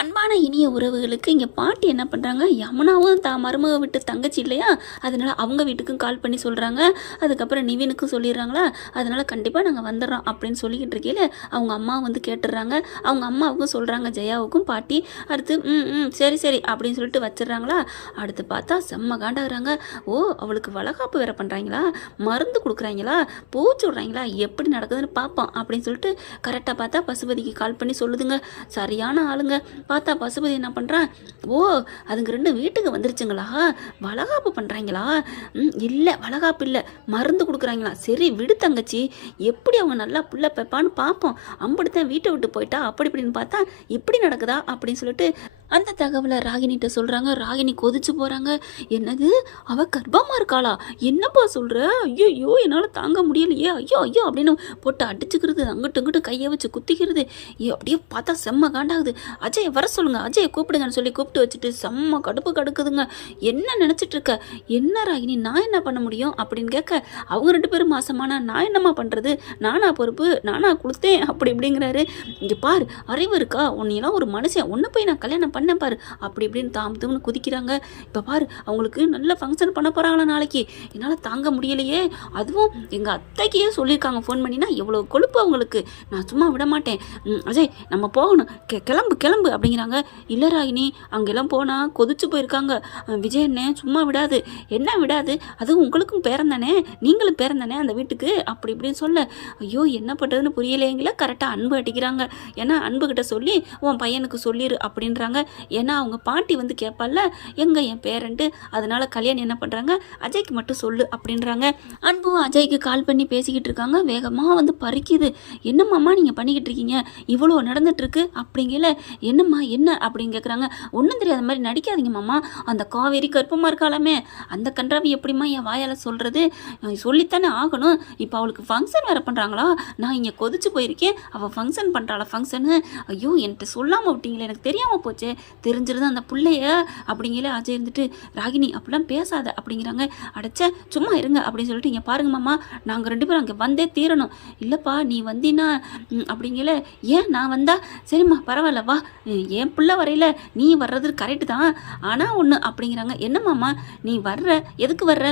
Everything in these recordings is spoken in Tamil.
அன்பான இனிய உறவுகளுக்கு இங்கே பாட்டி என்ன பண்ணுறாங்க, யமுனாவும் மருமக விட்டு தங்கச்சி இல்லையா, அதனால் அவங்க வீட்டுக்கும் கால் பண்ணி சொல்கிறாங்க. அதுக்கப்புறம் நிவினுக்கும் சொல்லிடுறாங்களா, அதனால் கண்டிப்பாக நாங்கள் வந்துடுறோம் அப்படின்னு சொல்லிக்கிட்டு இருக்கையில் அவங்க அம்மா வந்து கேட்டுடுறாங்க. அவங்க அம்மாவுக்கும் சொல்கிறாங்க, ஜெயாவுக்கும் பாட்டி. அடுத்து சரி சரி அப்படின்னு சொல்லிட்டு வச்சிடுறாங்களா. அடுத்து பார்த்தா செம்ம காண்டாகிறாங்க. ஓ, அவளுக்கு வளகாப்பு வேற பண்ணுறாங்களா, மருந்து கொடுக்குறாங்களா, பூச்சி விட்றாங்களா, எப்படி நடக்குதுன்னு பார்ப்போம் அப்படின்னு சொல்லிட்டு கரெக்டாக பார்த்தா பசுபதிக்கு கால் பண்ணி சொல்லுதுங்க. சரியான ஆளுங்க. பார்த்தா பசுபதி என்ன பண்ணுறான், ஓ அதுங்க ரெண்டு வீட்டுக்கு வந்துருச்சுங்களா, வளகாப்பு பண்ணுறாங்களா, இல்லை வளகாப்பு இல்லை மருந்து கொடுக்குறாங்களா, சரி விடு தங்கச்சி, எப்படி அவங்க நல்லா புள்ள பெப்பான்னு பார்ப்போம், அம்படித்தான் வீட்டை விட்டு போயிட்டா அப்படி இப்படின்னு பார்த்தா இப்படி நடக்குதா அப்படின்னு சொல்லிட்டு அந்த தகவலை ராகினிகிட்ட சொல்கிறாங்க. ராகினி கொதிச்சு போகிறாங்க. என்னது, அவள் கர்ப்பமாக இருக்காளா, என்னப்பா சொல்கிற, ஐயோ என்னால் தாங்க முடியலையே, ஐயோ ஐயோ அப்படின்னு போட்டு அடிச்சுக்கிறது, அங்கிட்டு இங்கிட்டு கையை வச்சு குத்திக்கிறது. அப்படியே பார்த்தா செம்ம காண்டாகுது. அஜய் வர சொல்லுங்கள், அஜயை கூப்பிடுங்கன்னு சொல்லி கூப்பிட்டு வச்சுட்டு செம்ம கடுப்பு கடுக்குதுங்க. என்ன நினச்சிட்டு இருக்க, என்ன ராகினி நான் என்ன பண்ண முடியும் அப்படின்னு கேட்க, அவங்க ரெண்டு பேரும் மாசமானா நான் என்னம்மா பண்ணுறது, நானா பொறுப்பு, நானா கொடுத்தேன் அப்படி இப்படிங்கிறாரு. இங்கே பாரு, அறிவு இருக்கா, உன்னையெல்லாம் ஒரு மனுஷன், ஒன்று போய் நான் கல்யாணம் பண்ண பாரு அப்படி இப்படின்னு தாமதம்னு குதிக்கிறாங்க. இப்போ பாரு, அவங்களுக்கு நல்ல ஃபங்க்ஷன் பண்ண போகிறாங்களா நாளைக்கு, என்னால் தாங்க முடியலையே, அதுவும் எங்கள் அத்தைக்கே சொல்லியிருக்காங்க ஃபோன் பண்ணினா, எவ்வளோ கொழுப்பு அவங்களுக்கு, நான் சும்மா விட மாட்டேன், அஜய் நம்ம போகணும், கிளம்பு கிளம்பு அப்படிங்கிறாங்க. இல்லை ராகினி, அங்கெல்லாம் போனால் கொதிச்சு போயிருக்காங்க, விஜய் என்ன சும்மா விடாது, என்ன விடாது, அதுவும் உங்களுக்கும் பேரன் தானே, நீங்களும் பேரன் தானே அந்த வீட்டுக்கு அப்படி இப்படின்னு சொல்ல, ஐயோ என்ன பண்ணுறதுன்னு புரியலைங்களா. கரெக்டாக அன்பு அடிக்கிறாங்க. ஏன்னா அன்புக்கிட்ட சொல்லி உன் பையனுக்கு சொல்லிடு அப்படின்றாங்க. ஏன்னா அவங்க பாட்டி வந்து கேட்பால, எங்கே என் பேரண்ட்டு, அதனால கல்யாணம் என்ன பண்ணுறாங்க, அஜய்க்கு மட்டும் சொல்லு அப்படின்றாங்க. அன்பும் அஜய்க்கு கால் பண்ணி பேசிக்கிட்டு இருக்காங்க. வேகமாக வந்து பறிக்குது. என்னம்மாம்மா நீங்கள் பண்ணிக்கிட்டு இருக்கீங்க, இவ்வளோ நடந்துட்டுருக்கு அப்படிங்கல, என்னம்மா என்ன அப்படின்னு கேட்குறாங்க. ஒன்றும் தெரியாத மாதிரி நடிக்காதீங்க மாமா, அந்த காவேரி கற்பமாக இருக்காளாமே, அந்த கன்றாவி எப்படிம்மா என் வாயால் சொல்கிறது, சொல்லித்தானே ஆகணும், இப்போ அவளுக்கு ஃபங்க்ஷன் வேறு பண்ணுறாங்களா, நான் இங்கே கொதிச்சு போயிருக்கேன், அவள் ஃபங்க்ஷன் பண்ணுறாளா ஃபங்க்ஷனு, ஐயோ என்கிட்ட சொல்லாமல் விட்டீங்களே, எனக்கு தெரியாமல் போச்சே, தெரிஞ்சிருது அந்த பிள்ளைய அப்படிங்கிற அஜய் இருந்துட்டு, ராகினி அப்படிலாம் பேசாத அப்படிங்கிறாங்க. அடைச்ச சும்மா இருங்க அப்படின்னு சொல்லிட்டு, இங்கே பாருங்க மாமா, நாங்கள் ரெண்டு பேரும் அங்கே வந்தே தீரணும், இல்லைப்பா நீ வந்தீன்னா அப்படிங்கல, ஏன் நான் வந்தா சரிம்மா பரவாயில்ல வா, என் பிள்ளை வரையில நீ வர்றது கரெக்டு தான், ஆனால் ஒன்று அப்படிங்கிறாங்க. என்ன மாமா நீ வர்ற, எதுக்கு வர்ற,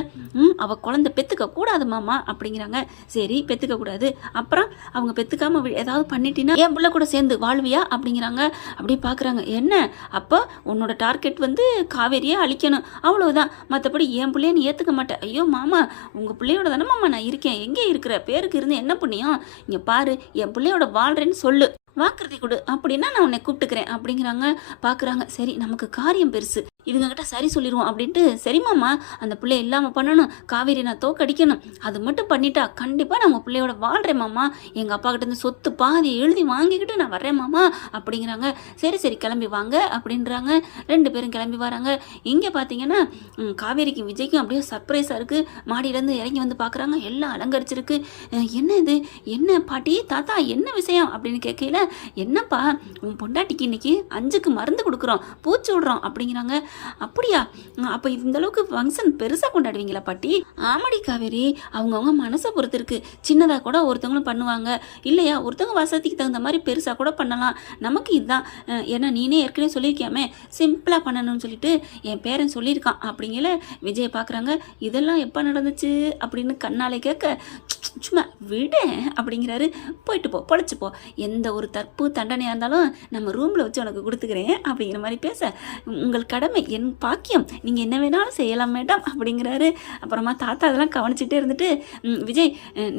அவள் குழந்தை பெற்றுக்க கூடாது மாமா அப்படிங்கிறாங்க. சரி பெற்றுக்க கூடாது, அப்புறம் அவங்க பெற்றுக்காம ஏதாவது பண்ணிட்டீங்கன்னா என் பிள்ளை கூட சேர்ந்து வாழ்வியா அப்படிங்கிறாங்க. அப்படி பார்க்குறாங்க. என்ன அப்போ உன்னோட டார்கெட் வந்து காவேரியை அழிக்கணும், அவ்வளோதான், மற்றபடி என் பிள்ளைய நீ ஏற்றுக்க மாட்டேன். ஐயோ மாமா, உங்கள் பிள்ளையோட தானே மாமா நான் இருக்கேன், எங்கே இருக்கிற, பேருக்கு இருந்து என்ன புண்ணியம், இங்கே பாரு என் பிள்ளையோட வாழ்கிறேன்னு சொல்லு, வாக்குறுதி கொடு அப்படின்னா நான் உன்னை கூப்பிட்டுக்கிறேன் அப்படிங்கிறாங்க. பார்க்குறாங்க. சரி நமக்கு காரியம் பெருசு, இவங்ககிட்ட சரி சொல்லிடுவோம் அப்படின்ட்டு, சரிமாம்மா அந்த பிள்ளை இல்லாமல் பண்ணணும், காவேரி நான் தோக்கடிக்கணும், அது மட்டும் பண்ணிட்டா கண்டிப்பாக நான் உங்கள் பிள்ளையோட வாழ்கிறேன் மாமா, எங்கள் அப்பா கிட்டேருந்து சொத்து பாதி எழுதி வாங்கிக்கிட்டு நான் வர்றேன் மாமா அப்படிங்கிறாங்க. சரி சரி கிளம்பி வாங்க அப்படின்றாங்க. ரெண்டு பேரும் கிளம்பி வராங்க. இங்கே பார்த்தீங்கன்னா காவேரிக்கும் விஜய்க்கும் அப்படியே சர்ப்ரைஸாக இருக்குது. மாடியிலேருந்து இறங்கி வந்து பார்க்குறாங்க. எல்லாம் அலங்கரிச்சிருக்கு. என்ன இது, என்ன பாட்டி தாத்தா என்ன விஷயம் அப்படின்னு கேட்கல, என்னப்பா உன் பொண்டாட்டிக்கு இன்னைக்கு 5க்கு மருந்து கொடுக்குறோம், பூச்சி விடுறோம் அப்படிங்கிறாங்க. அப்படியா, அப்போ இந்த அளவுக்கு ஃபங்க்ஷன் பெருசாக கொண்டாடுவீங்களா பாட்டி? ஆமாடி காவேரி, அவங்கவுங்க மனசை பொறுத்து இருக்கு, சின்னதாக கூட ஒருத்தவங்களும் பண்ணுவாங்க, இல்லையா ஒருத்தவங்க வசதிக்கு தகுந்த மாதிரி பெருசாக கூட பண்ணலாம், நமக்கு இதுதான், ஏன்னா நீனே ஏற்கனவே சொல்லியிருக்கியாமே சிம்பிளாக பண்ணணும்னு சொல்லிட்டு என் பேரன் சொல்லியிருக்கான் அப்படிங்கல. விஜய் பார்க்குறாங்க. இதெல்லாம் எப்போ நடந்துச்சு அப்படின்னு கண்ணாலே கேட்க, சும்மா விட அப்படிங்கிறாரு. போயிட்டு போ, பொழைச்சிப்போ, எந்த ஒரு தற்பு தண்டனையாக இருந்தாலும் நம்ம ரூமில் வச்சு உனக்கு கொடுத்துக்கிறேன் அப்படிங்கிற மாதிரி பேச, உங்கள் கடமை என் பாக்கியம், நீங்கள் என்ன வேணாலும் செய்யலாம் மேடம் அப்படிங்கிறாரு. அப்புறமா தாத்தா அதெல்லாம் கவனிச்சுட்டே இருந்துட்டு, விஜய்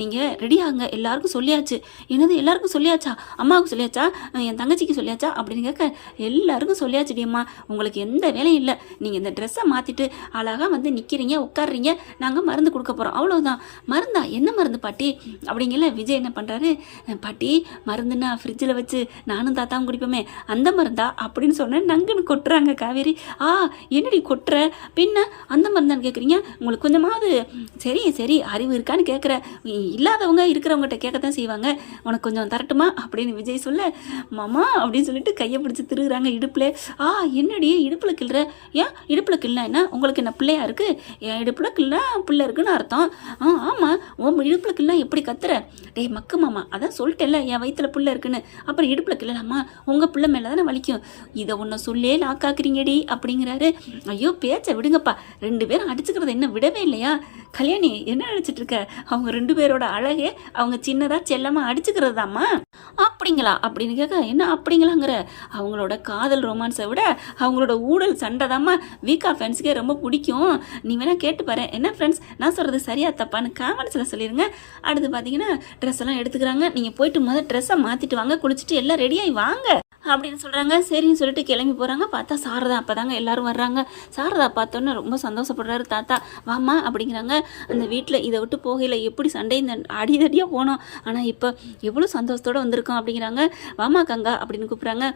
நீங்கள் ரெடி ஆகுங்க, எல்லாருக்கும் சொல்லியாச்சு. என்னது எல்லாருக்கும் சொல்லியாச்சா, அம்மாவுக்கு சொல்லியாச்சா, என் தங்கச்சிக்கு சொல்லியாச்சா அப்படின்னு கேட்க, எல்லாருக்கும் சொல்லியாச்சுடி அம்மா, உங்களுக்கு எந்த வேலையும் இல்லை, நீங்கள் இந்த ட்ரெஸ்ஸை மாற்றிட்டு அழகாக வந்து நிற்கிறீங்க உட்காடுறீங்க, நாங்கள் மருந்து கொடுக்க போகிறோம், அவ்வளோதான். மருந்தா, என்ன மருந்து பாட்டி அப்படிங்கல. விஜய் என்ன பண்ணுறாரு, பாட்டி மருந்துன்னா ஃப்ரிட்ஜில் வச்சு நானும் தாத்தாவும் குடிப்போமே அந்த மருந்தா அப்படின்னு சொன்னேன். நங்குன்னு கொட்டுறாங்க காவேரி. என்னடி கொட்டுற, பின்ன அந்த மாதிரி தான் கேட்குறீங்க, உங்களுக்கு கொஞ்சமாவது சரி சரி அறிவு இருக்கான்னு கேட்குற, இல்லாதவங்க இருக்கிறவங்ககிட்ட கேட்கத்தான் செய்வாங்க, உனக்கு கொஞ்சம் தரட்டுமா அப்படின்னு விஜய் சொல்ல, மாமா அப்படின்னு சொல்லிட்டு கையை பிடிச்சி திருகுறாங்க இடுப்பில். என்னடி இடுப்பில் கிள்ளுற, ஏன் இடுப்பில் கிள்னா என்ன, உங்களுக்கு என்ன பிள்ளையா இருக்குது, என் இடுப்பில் கிள்னா பிள்ளை இருக்குன்னு அர்த்தம். ஆமாம், உன் இடுப்பில் கிள்னா எப்படி கத்துற, டேய் மக்கு மாமா அதான் சொல்லிட்டேன்ல என் வயிற்றுல பிள்ளை இருக்குன்னு, அப்புறம் இடுப்பில் கிள்ளலாமா, உங்கள் பிள்ளை மேலே தானே வலிக்கும், இதை ஒன்று சொல்லே லாக்காக்குறீங்கடி அப்படிங்கிறாரு. ஐயோ பேச்சை விடுங்கப்பா, 2 பேரும் அடிச்சுக்கிறத என்ன விடவே இல்லையா, கல்யாணி என்ன நினச்சிட்டு இருக்க, அவங்க 2 பேரோட அழகே அவங்க சின்னதாக செல்லமாக அடிச்சுக்கிறது தாம்மா அப்படிங்களா அப்படின்னு கேட்க, என்ன அப்படிங்களாங்கிற, அவங்களோட காதல் ரொமான்ஸை விட அவங்களோட ஊழல் சண்டை தாம்மா வீக்கா ஃப்ரெண்ட்ஸுக்கே ரொம்ப பிடிக்கும், நீ வேணால் கேட்டு பாரு என்ன ஃப்ரெண்ட்ஸ், நான் சொல்கிறது சரியா தப்பான்னு காமெண்ட்ஸில் சொல்லிடுங்க. அடுத்து பார்த்தீங்கன்னா ட்ரெஸ் எல்லாம் எடுத்துக்கிறாங்க, நீங்கள் போயிட்டு முதல் ட்ரெஸ்ஸை மாற்றிட்டு வாங்க, குளிச்சுட்டு எல்லாம் ரெடியாகி வாங்க அப்படின்னு சொல்கிறாங்க. சரின்னு சொல்லிட்டு கிளம்பி போகிறாங்க. பார்த்தா சாரதா அப்போ தாங்க எல்லோரும் வர்றாங்க. சாரதா பார்த்தோன்னே ரொம்ப சந்தோஷப்படுறாரு. தாத்தா வாமா அப்படிங்கிறாங்க. அந்த வீட்டில் இதை விட்டு போகையில் எப்படி சண்டை இந்த அடிதடியாக போனோம், ஆனால் இப்போ எவ்வளோ சந்தோஷத்தோடு வந்திருக்கோம் அப்படிங்கிறாங்க. வாமா கங்கா அப்படின்னு கூப்பிட்றாங்க.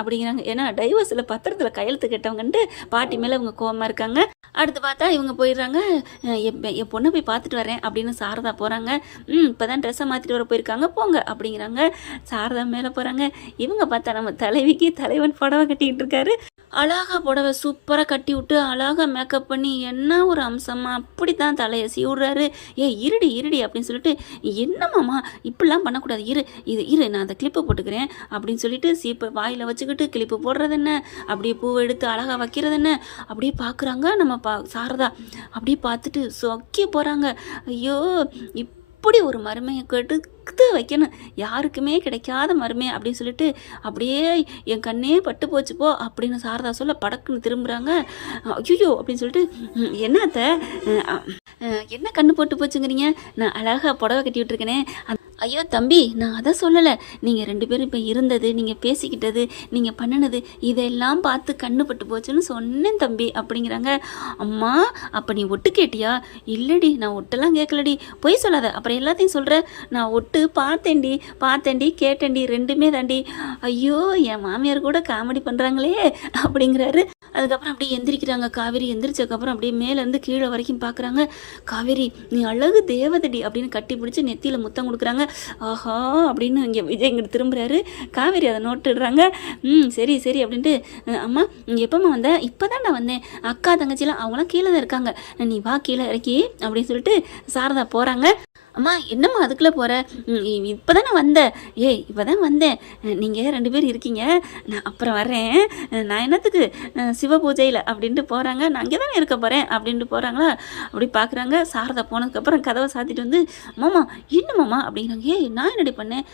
அப்படிங்கிறாங்க. ஏன்னா டைவர்ஸில் பத்திரத்தில் கையெழுத்து கேட்டவங்கன்ட்டு பாட்டி மேலே இவங்க கோவமாக இருக்காங்க. அடுத்து பார்த்தா இவங்க போயிடுறாங்க. என் பொண்ணை போய் பார்த்துட்டு வரேன் அப்படின்னு சாரதா போகிறாங்க. இப்போ தான் ட்ரெஸ்ஸை மாற்றிட்டு வர போயிருக்காங்க, போங்க அப்படிங்கிறாங்க. சாரதா மேலே போகிறாங்க. இவங்க பார்த்தா நம்ம தலைவிக்கு தலைவன் புடவை கட்டிக்கிட்டு இருக்காரு. அழகாக புடவை சூப்பராக கட்டி விட்டு அழகாக மேக்கப் பண்ணி என்ன ஒரு அம்சமாக அப்படி தான் தலையை சீவிடுறாரு. இருடி அப்படின்னு சொல்லிட்டு, என்னம்மாம்மா இப்படிலாம் பண்ணக்கூடாது, இரு நான் அந்த கிளிப்பை போட்டுக்கிறேன் அப்படின்னு சொல்லிட்டு சீப்பை வாயில் வச்சுக்கிட்டு கிளிப்பு போடுறது என்ன, அப்படியே பூவை எடுத்து அழகாக வைக்கிறது என்ன, அப்படியே பார்க்குறாங்க நம்ம சாரதா. அப்படியே பார்த்துட்டு சொக்கி போகிறாங்க. ஐயோ இப்படி ஒரு மருமையை கெடுத்து வைக்கணும், யாருக்குமே கிடைக்காத மருமை அப்படின்னு சொல்லிட்டு, அப்படியே என் கண்ணே பட்டு போச்சு போ அப்படின்னு சாரதா சொல்ல படக்குன்னு திரும்புகிறாங்க. ஐயோ அப்படின்னு சொல்லிட்டு, என்னத்த என்ன கண்ணு போட்டு போச்சுங்கிறீங்க, நான் அழகாக புடவை கட்டி விட்டுருக்கேனே. ஐயோ தம்பி, நான் அதை சொல்லலை, நீங்கள் 2 பேரும் இப்போ இருந்தது, நீங்கள் பேசிக்கிட்டது, நீங்கள் பண்ணினது, இதெல்லாம் பார்த்து கண்ணு பட்டு போச்சுன்னு சொன்னேன் தம்பி அப்படிங்கிறாங்க. அம்மா அப்போ நீ ஒட்டு கேட்டியா, இல்லடி நான் ஒட்டெல்லாம் கேட்கலடி, பொய் சொல்லாத, அப்புறம் எல்லாத்தையும் சொல்கிற, நான் ஒட்டு பார்த்தேன்டி கேட்டேன்டி, 2மே தாண்டி. ஐயோ என் மாமியார் கூட காமெடி பண்ணுறாங்களே அப்படிங்கிறாரு. அதுக்கப்புறம் அப்படியே எந்திரிக்கிறாங்க காவேரி. எந்திரிச்சதுக்கப்புறம் அப்படியே மேலேருந்து கீழே வரைக்கும் பார்க்குறாங்க. காவேரி நீ அழகு தேவதடி அப்படின்னு கட்டி பிடிச்சி நெத்தியில் முத்தம் கொடுக்குறாங்க. ஆஹா அப்படின்னு இங்கே விஜய் இங்கிட்டு திரும்புகிறாரு. காவேரி அதை நோட்டுடுறாங்க. சரி அப்படின்ட்டு, அம்மா எப்போம்மா வந்தேன், இப்போ தான் நான் வந்தேன், அக்கா தங்கச்சிலாம் அவங்களாம் கீழே தான் இருக்காங்க, நீ வா கீழே இறக்கி அப்படின்னு சொல்லிட்டு சாரதா போகிறாங்க. அம்மா என்னம்மா அதுக்குள்ளே போகிற, இப்போ தான் நான் வந்தேன், இப்போ தான் வந்தேன், நீங்கள் 2 பேர் இருக்கீங்க, நான் அப்புறம் வர்றேன், நான் என்னத்துக்கு சிவ பூஜையில் அப்படின்ட்டு போகிறாங்க. நான் அங்கே தானே இருக்க போகிறேன் அப்படின்ட்டு போகிறாங்களா. அப்படி பார்க்குறாங்க. சாரதா போனதுக்கப்புறம் கதவை சாத்திட்டு வந்து, மாமா என்னமாம்மா அப்படிங்கிறாங்க. நான் என்னடி பண்ணேன்,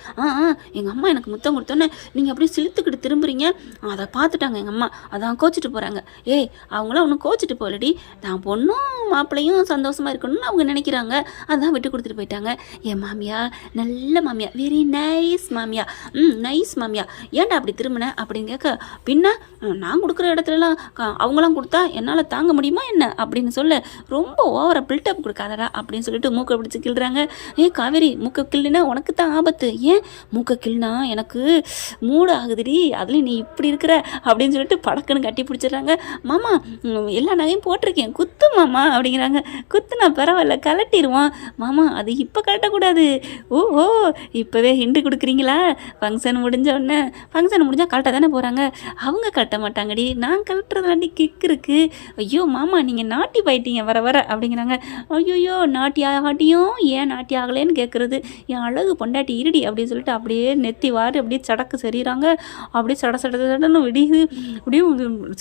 எங்கள் அம்மா எனக்கு முத்தம் கொடுத்தோன்னே நீங்கள் அப்படியே சிலுத்துக்கிட்டு திரும்புறீங்க, அதை பார்த்துட்டாங்க எங்கள் அம்மா, அதான் கோச்சிட்டு போகிறாங்க. அவங்களாம் ஒன்றும் கோச்சிட்டு போகலடி, நான் பொண்ணும் மாப்பிள்ளையும் சந்தோஷமாக இருக்கணும்னு அவங்க நினைக்கிறாங்க, அதான் விட்டு கொடுத்துட்டு போயிட்டாங்க. என் மாமியா நல்ல மாமியா, வெரி நைஸ் மாமியா, நைஸ் மாமியா, ஏன்டா அப்படி திரும்பின அப்படின்னு கேட்க, பின்ன நான் கொடுக்குற இடத்துலலாம் அவங்களாம் கொடுத்தா என்னால் தாங்க முடியுமா என்ன அப்படின்னு சொல்ல, ரொம்ப ஓவராக பில்டப் கொடுக்காதடா அப்படின்னு சொல்லிட்டு மூக்கை பிடிச்சி கிள்றாங்க. காவேரி மூக்கை கிள்ளினா உனக்கு தான் ஆபத்து, ஏன் மூக்கை கிள்னா எனக்கு மூடு ஆகுதுடி, அதுலேயும் நீ இப்படி இருக்கிற அப்படின்னு சொல்லிட்டு படக்குன்னு கட்டி பிடிச்சிடுறாங்க. மாமா எல்லா நகையும் போட்டிருக்கேன், குத்து மாமா அப்படிங்கிறாங்க. குத்துனா பரவாயில்ல கலட்டிடுவான். மாமா அது இப்போ கலட்டக்கூடாது, ஓஹோ இப்போவே ஹிண்டு கொடுக்குறீங்களா, ஃபங்க்ஷன் முடிஞ்ச உடனே, ஃபங்க்ஷன் முடிஞ்சால் கலட்ட தானே போகிறாங்க, அவங்க கலட்ட மாட்டாங்கடி, நான் கலட்டுறதாண்டி கிக் இருக்குது. ஐயோ மாமா நீங்கள் நாட்டி போயிட்டீங்க வர அப்படிங்கிறாங்க. ஐயோயோ நாட்டி ஆகாட்டியும் ஏன் நாட்டி ஆகலேன்னு கேட்குறது, என் அழகு பொண்டாட்டி இருடி அப்படின்னு சொல்லிட்டு அப்படியே நெத்தி வாரி அப்படியே சடக்கு சரிகிறாங்க. அப்படியே சடன்னு விடியுது, அப்படியே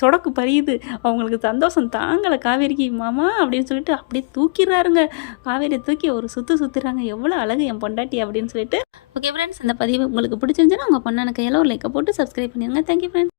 சொடக்கு பறியுது. அவங்களுக்கு சந்தோஷம் தாங்கலை காவேரிக்கு. மாமா அப்படின்னு சொல்லிட்டு அப்படியே தூக்கிடுறாருங்க. காவேரி தூக்கி ஒரு சுற்றுறாங்க. எவ்வளோ அழகு என் பொண்டாட்டி அப்படின்னு சொல்லிட்டு. ஓகே ஃப்ரெண்ட்ஸ், இந்த பதிவு உங்களுக்கு பிடிச்சிருந்துச்சுன்னா உங்கள் பொண்ணான கையில் ஒரு லைக்கை போட்டு சப்ஸ்கிரைப் பண்ணிடுங்க. Thank you friends.